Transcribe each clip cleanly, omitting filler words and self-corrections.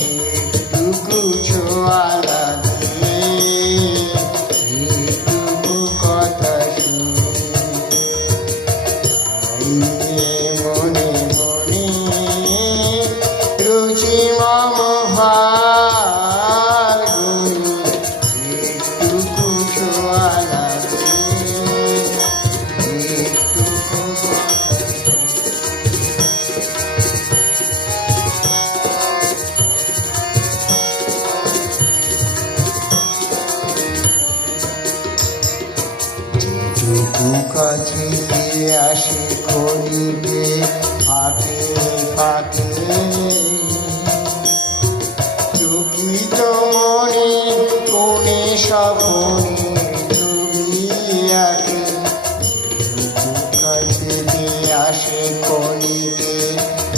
একটুকু ছোঁয়া লাগে, একটুকু কথা শুনি, মনে মনে রুচি মম ফাল্গুনি, একটুকু ছোঁয়া লাগে, একটুকু কাছে আসে খনিতে ফাঁকে ফাঁকে, চকিত মনে কোণে স্বপনে ছবি আঁকে, কাছে আসে খনিতে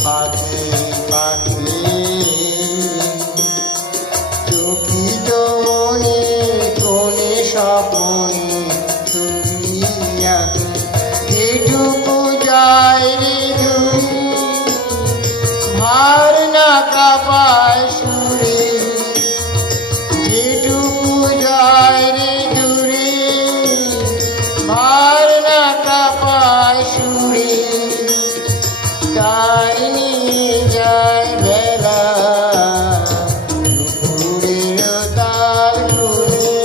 ফাঁকে ফাঁকে, চকিত মনে কোণে স্বপনে যেটুকু যায় রে দূরে, ভার না কাঁপায় সুরে, যেটুকু যায় রে দূরে, ভার না কাঁপায় সুরে, তাই নিয়ে যায় বেলা দুপুরের তার ঘুরে,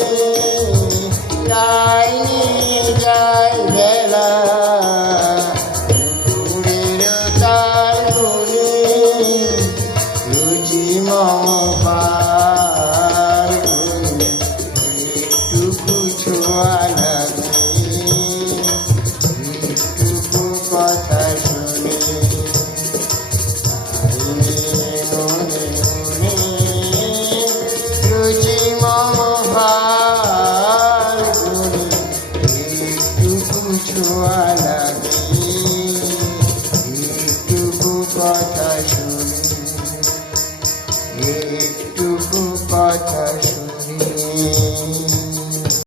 তাই নিয়ে যায় বেলা দুপুরের তার ঘুরে, রুচি মম ফাল্গুনি, একটুকু ছোঁয়া লাগে, একটুকু কথা শুনি, মনে মনে রুচি মম ফাল্গুনি, একটুকু ছোঁয়া লাগে, একটুকু কথা শুনি, একটুকু কথা